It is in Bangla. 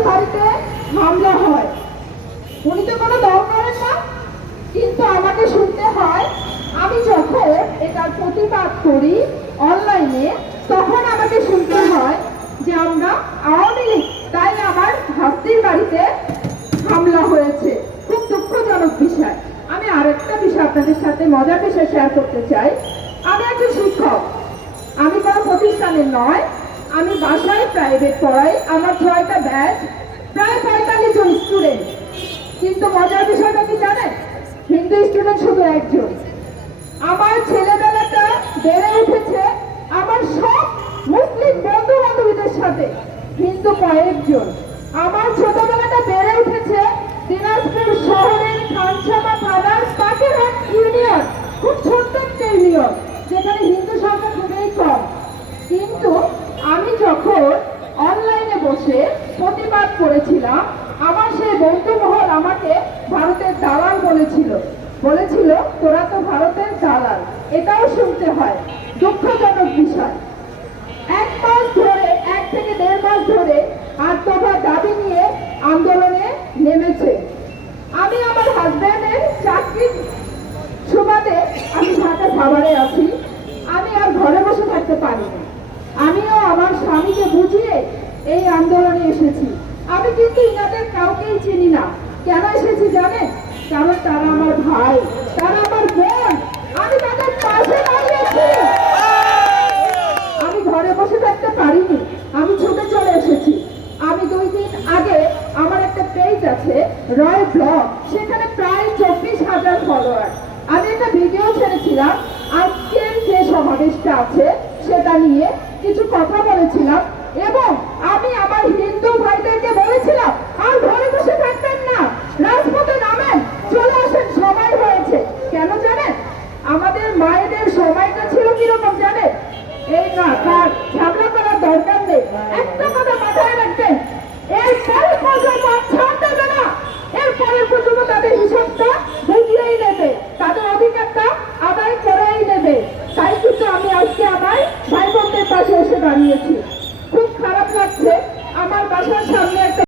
বাড়িতে মামলা হয়। উনি তো কোনো দল করেন না, কিন্তু আমাকে শুনতে হয়, আমি যখন এটার প্রতিবাদ করি অনলাইনে, তখন আমাকে শুনতে হয় যে আমরা আওয়ামী লীগ, তাই আমার হাস্তির বাড়িতে হামলা হয়েছে। খুব দুঃখজনক বিষয়। আমি আরেকটা বিষয় আপনাদের সাথে মজার বিষয় শেয়ার করতে চাই। আমি একজন শিক্ষক। আমি কোনো প্রতিষ্ঠানের নয় আমি বাসায় প্রাইভেট পড়াই, আমার ছয়টা ব্যাচ প্রায় পঁয়তাল্লিশ জন স্টুডেন্ট কিন্তু মজার বিষয়টা কি জানেন? হিন্দু স্টুডেন্ট শুধু একজন। আমার ছেলেবেলাটা বেড়ে উঠেছে আমার সব মুসলিম বন্ধু বান্ধবীদের সাথে হিন্দু কয়েকজন। আমার ছোটবেলাটা বেড়ে উঠেছে দিনাজপুর শহরের খানসামা থানার পাখিরহাট ইউনিয়ন, খুব ছোট্ট একটা ইউনিয়ন, যেখানে হিন্দু সংখ্যা খুবই কম। কিন্তু যখন অনলাইনে বসে প্রতিবাদ করেছিলাম, আমার সেই বন্ধু মহল আমাকে ভারতের দালাল বলেছিল। বলেছিল, তোরা তো ভারতের দালাল, এটাও শুনতে হয়। দুঃখজনক বিষয়। এক মাস ধরে, এক থেকে দেড় মাস ধরে দফা দাবি নিয়ে আন্দোলনে নেমেছে। আমি আমার হাজব্যান্ডের চাকরির সুবাদে আমি ঢাকা খাবারে আছি আমি আর ঘরে বসে থাকতে পারি না আমিও আমার স্বামীকে বুঝিয়ে এই আন্দোলনে এসেছি। আমি কিন্তু ইনাদের কাউকেই চিনি না। কেন এসেছি জানেন? কারণ তারা আমার ভাই, তারা আমার বোন। আমি তাদের পাশে দাঁড়িয়েছি। আমি ঘরে বসে থাকতে পারিনি। আমি ছুটে চলে এসেছি। আমি দুই দিন আগে আমার একটা পেজ আছে রয় ব্লগ সেখানে প্রায় চব্বিশ হাজার ফলোয়ার আমি একটা ভিডিও ছেড়েছিলাম। আজকের যে সমাবেশটা আছে, সেটা নিয়ে কিছু কথা বলেছিলাম এবং আমি আমার হিন্দু ভাইদেরকে বলেছিলাম, আর ঘরে বসে থাকবেন না। রাজপথে নামেন, চলে আসেন, সময় হয়েছে। কেন জানেন? আমাদের মায়েদের সময়টা ছিল কীরকম জানে এই না তার এসে দাঁড়িয়েছি। খুব খারাপ লাগছে আমার বাসার সামনে একটা